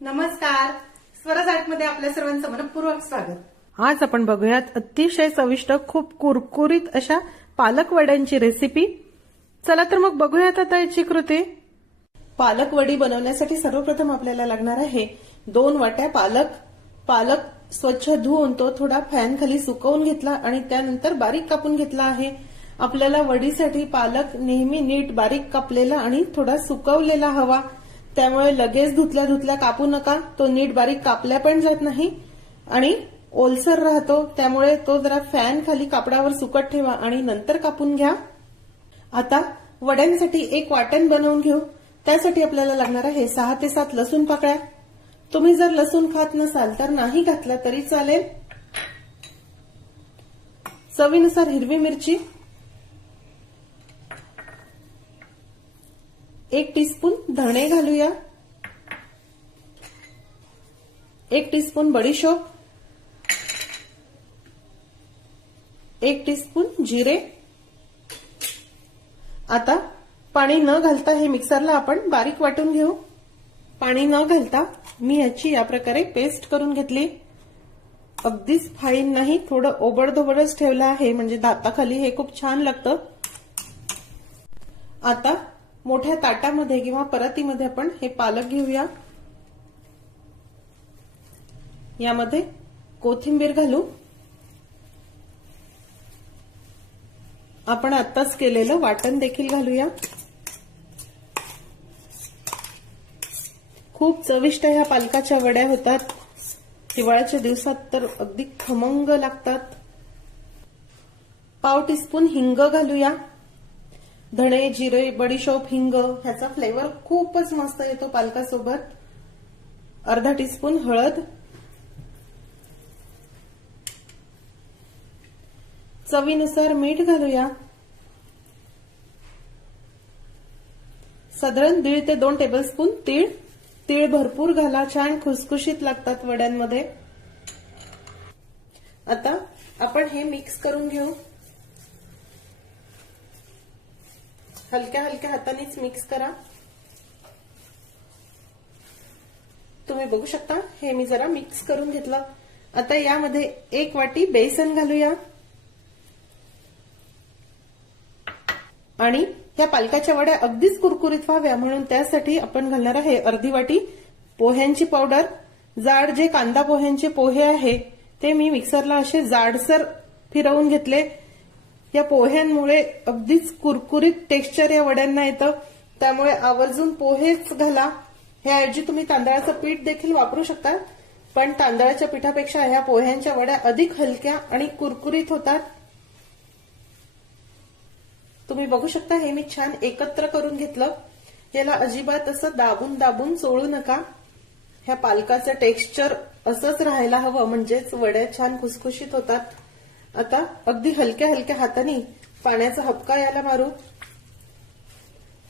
नमस्कार. स्वराज आर्टमध्ये आपल्या सर्वांचं मनपूर्वक स्वागत. आज आपण बघूयात अतिशय चविष्ट खूप कुरकुरीत अशा पालक वड्यांची रेसिपी चला तर मग बघूयात आता याची कृती. पालक वडी बनवण्यासाठी सर्वप्रथम आपल्याला लागणार आहे दोन वाट्या पालक. पालक स्वच्छ धुवून तो थोडा फॅन खाली सुकवून घेतला आणि त्यानंतर बारीक कापून घेतला आहे. आपल्याला वडीसाठी पालक नेहमी नीट बारीक कापलेला आणि थोडा सुकवलेला हवा. त्यामुळे लगेच धुतल्या धुतल्या कापू नका. तो नीट बारीक कापल्या पण जात नाही. आणि ओलसर राहतो त्यामुळे तो जरा फॅन खाली कापडावर सुकट ठेवा आणि नंतर कापून घ्या. आता वड्यांसाठी एक वाटण बनवून घेऊ. त्यासाठी आपल्याला लागणार आहे सहा ते सात लसूण पाकळ्या. तुम्ही जर लसूण खात नसाल तर नाही घातला तरी चालेल. चवीनुसार हिरवी मिरची एक टीस्पून धणे घालूया. एक टीस्पून बडीशोप. एक टीस्पून जिरे. आता पाणी न घालता हे मिक्सरला आपण बारीक वाटून घेऊ. पाणी न घालता मी याची या प्रकारे पेस्ट करून घेतली. अगदीच फाईन नाही थोडं ओबडधोबडच ठेवलं आहे म्हणजे दाताखाली हे खूप छान लागतं. आता मोठ्या ताटामध्ये किंवा परातीमध्ये आपण हे पालक घेऊया. यामध्ये कोथिंबीर घालू. आपण आत्ताच केलेलं वाटण देखील घालूया. खूप चविष्ट ह्या पालकाच्या वड्या होतात. हिवाळ्याच्या दिवसात तर अगदी खमंग लागतात. पाव टीस्पून हिंग घालूया. धणे जिरे बडीशोप हिंग ह्याचा फ्लेवर खूपच मस्त येतो पालकासोबत. अर्धा टीस्पून हळद. चवीनुसार मीठ घालूया. साधारण दीड ते दोन टेबलस्पून तीळ. तीळ भरपूर घाला छान खुसखुशीत लागतात वड्यांमध्ये. आता आपण हे मिक्स करून घेऊ. हलक्या हलक्या हातानेच मिक्स करा. तुम्ही बघू शकता हे मी जरा मिक्स करून घेतलं. आता यामध्ये एक वाटी बेसन घालूया. आणि या पालकाच्या वड्या अगदीच कुरकुरीत व्हाव्या म्हणून त्यासाठी आपण घालणार आहे अर्धी वाटी पोह्यांची पावडर जाड जे कांदा पोह्यांचे पोहे आहे ते मी मिक्सरला असे जाडसर फिरवून घेतले. या पोह्यांमुळे अगदीच कुरकुरीत टेक्स्चर या वड्यांना येतं. त्यामुळे आवर्जून पोहेच घाला. ह्याऐवजी तुम्ही तांदळाचं पीठ देखील वापरू शकता. पण तांदळाच्या पिठापेक्षा ह्या पोह्यांच्या वड्या अधिक हलक्या आणि कुरकुरीत होतात. तुम्ही बघू शकता हे मी छान एकत्र करून घेतलं. याला अजिबात असं दाबून दाबून चोळू नका. ह्या पालकाचं टेक्स्चर असंच राहायला हवं. म्हणजेच वड्या छान खुसखुशीत होतात. आता अगदी हलक्या हलक्या हाताने पाण्याचा हपका याला मारू.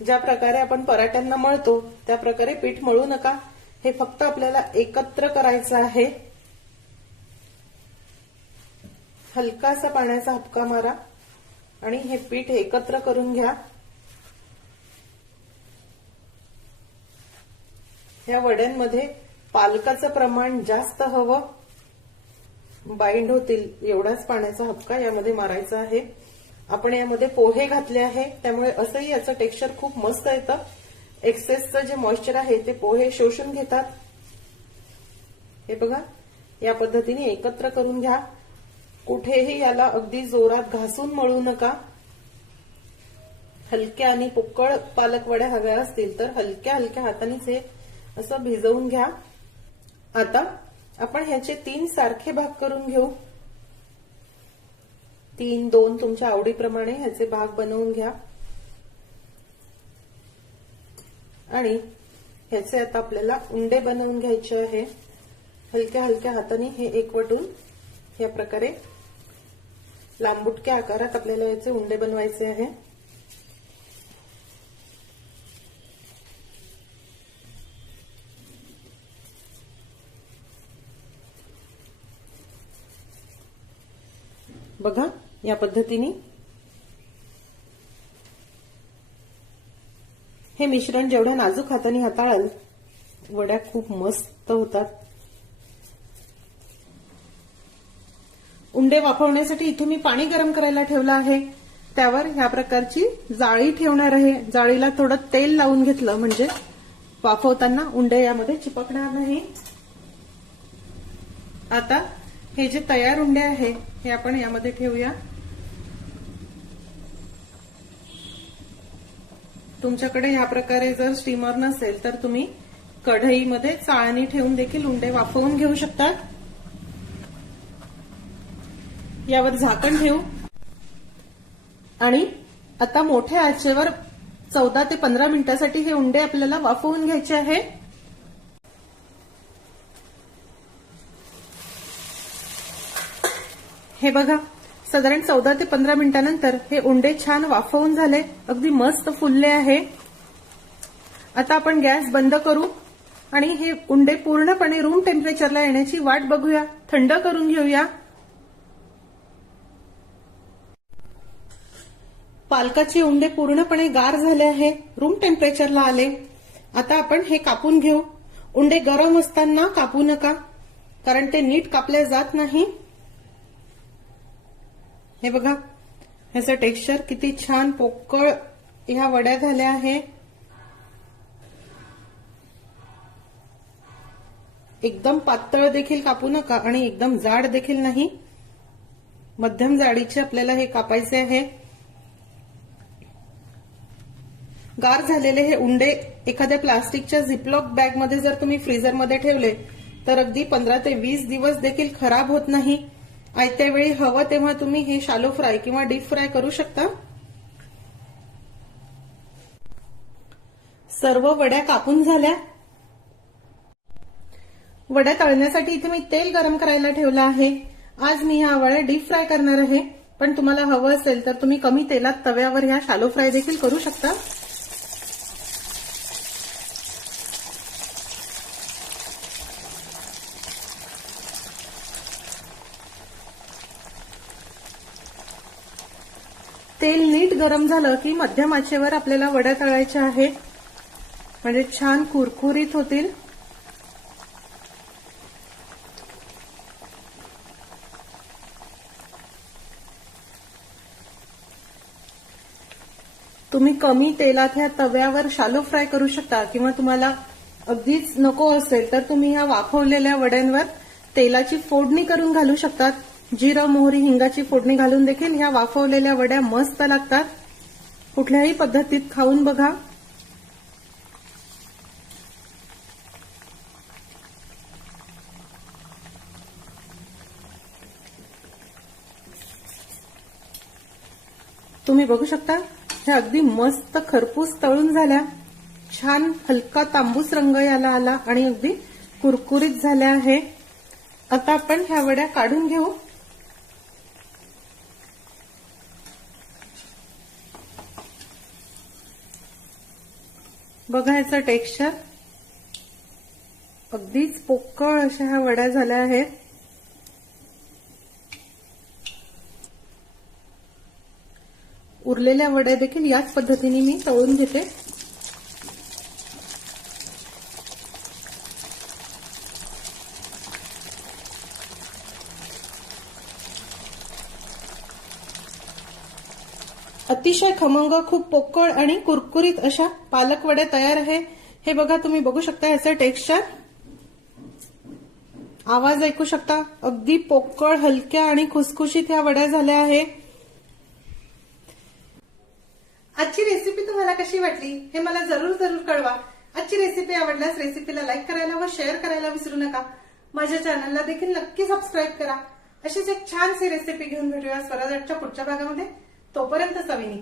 ज्या प्रकारे आपण पराठ्यांना मळतो त्या प्रकारे पीठ मळू नका. हे फक्त आपल्याला एकत्र करायचं आहे. हलकासा पाण्याचा हपका मारा आणि हे पीठ एकत्र करून घ्या. या वड्यांमध्ये पालकाचं प्रमाण जास्त हवं. बाइंड होतील एवढाच पाण्याचा हपका यामध्ये मारायचा आहे. आपण यामध्ये पोहे घातले आहे त्यामुळे असंही याचं टेक्स्चर खूप मस्त येतं. एक्सेसचं जे मॉइश्चर आहे ते पोहे शोषून घेतात. हे बघा या पद्धतीने एकत्र करून घ्या. कुठेही याला अगदी जोरात घासून मळू नका. हलक्या आणि पोकळ पालकवड्या हव्या असतील तर हलक्या हलक्या हातानेच हे असं भिजवून घ्या. आता आपण ह्याचे तीन सारखे भाग करून घेऊ. तीन दोन तुमच्या आवडीप्रमाणे ह्याचे भाग बनवून घ्या. आणि ह्याचे आता आपल्याला उंडे बनवून घ्यायचे आहे. हलक्या हलक्या हाताने हे एकवटून या प्रकारे लांबुटक्या आकारात आपल्याला याचे उंडे बनवायचे आहे. बघा या पद्धतीने. हे मिश्रण जेवढ्या नाजूक हाताने हाताळाल वड्या खूप मस्त होतात. उंडे वाफवण्यासाठी इथे मी पाणी गरम करायला ठेवलं आहे. त्यावर ह्या प्रकारची जाळी ठेवणार आहे. जाळीला थोडं तेल लावून घेतलं म्हणजे वाफवताना उंडे यामध्ये चिपकणार नाही. आता हे जे तयार उंडे आहे हे आपण यामध्ये ठेवूया. तुमच्याकडे ह्या प्रकारे जर स्टीमर नसेल तर तुम्ही कढईमध्ये चाळणी ठेवून देखील उंडे वाफवून घेऊ शकता यावर झाकण ठेवू. आणि आता मोठ्या आचेवर चौदा ते पंधरा मिनिटासाठी हे उंडे आपल्याला वाफवून घ्यायचे आहे. हे बघा साधारण चौदा ते पंधरा मिनिटानंतर हे उंडे छान वाफवून झाले अगदी मस्त फुलले आहे. आता आपण गॅस बंद करू आणि हे उंडे पूर्णपणे रूम टेम्परेचरला येण्याची वाट बघूया. थंड करून घेऊया. पालकाचे उंडे पूर्णपणे गार झाले आहे रूम टेम्परेचरला आले. आता आपण हे कापून घेऊ. उंडे गरम असताना कापू नका कारण ते नीट कापले जात नाही. हे बघा. ह्याचं टेक्स्चर किती छान पोकळ ह्या वड्या झाल्या आहे एकदम पातळ देखील कापू नका आणि एकदम जाड देखील नाही. मध्यम जाडीचे आपल्याला हे कापायचे आहे. गार झालेले हे उंडे एखाद्या प्लास्टिकच्या झिपलॉक बॅगमध्ये जर तुम्ही फ्रीझरमध्ये ठेवले तर अगदी पंधरा ते वीस दिवस देखील खराब होत नाही. आयत्या वेळी हवं तेव्हा तुम्ही हे शालो फ्राय किंवा डीप फ्राय करू शकता. सर्व वड्या कापून झाल्या. वड्या तळण्यासाठी इथे मी तेल गरम करायला ठेवलं आहे. आज मी ह्या वड्या डीप फ्राय करणार आहे. पण तुम्हाला हवं असेल तर तुम्ही कमी तेलात तव्यावर ह्या शालो फ्राय देखील करू शकता. तेल नीट गरम झालं की मध्यम आचेवर आपल्याला वड्या तळायच्या आहेत. म्हणजे छान कुरकुरीत होतील. तुम्ही कमी तेलात ह्या तव्यावर शालो फ्राय करू शकता किंवा तुम्हाला अगदीच नको असेल तर तुम्ही ह्या वाफवलेल्या वड्यांवर तेलाची फोडणी करून घालू शकतात. जिरं मोहरी हिंगाची फोडणी घालून देखील ह्या वाफवलेल्या वड्या मस्त लागतात. कुठल्याही पद्धतीत खाऊन बघा. तुम्ही बघू शकता हे अगदी मस्त खरपूस तळून झाल्या. छान हलका तांबूस रंग याला आला आणि अगदी कुरकुरीत झाल्या आहे आता आपण ह्या वड्या काढून घेऊ. बघा ह्याचं टेक्स्चर अगदीच पोकळ अशा ह्या वड्या झाल्या आहेत. उरलेल्या वड्या देखील याच पद्धतीने मी तळून घेते. अतिशय खमंग खूप पोकळ आणि कुरकुरीत अशा पालक वड्या तयार आहे. हे बघा तुम्ही बघू शकता ह्याचं टेक्स्चर. आवाज ऐकू शकता अगदी पोकळ हलक्या आणि खुसखुशीत ह्या वड्या झाल्या आहे. आजची रेसिपी तुम्हाला कशी वाटली हे मला जरूर जरूर कळवा. आजची रेसिपी आवडल्यास रेसिपीला लाईक करायला व शेअर करायला विसरू नका. माझ्या चॅनलला देखील नक्की सबस्क्राईब करा. अशीच एक छानशी रेसिपी घेऊन भेटूया स्वराजच्या पुढच्या भागामध्ये. तोपर्यंत सविनी.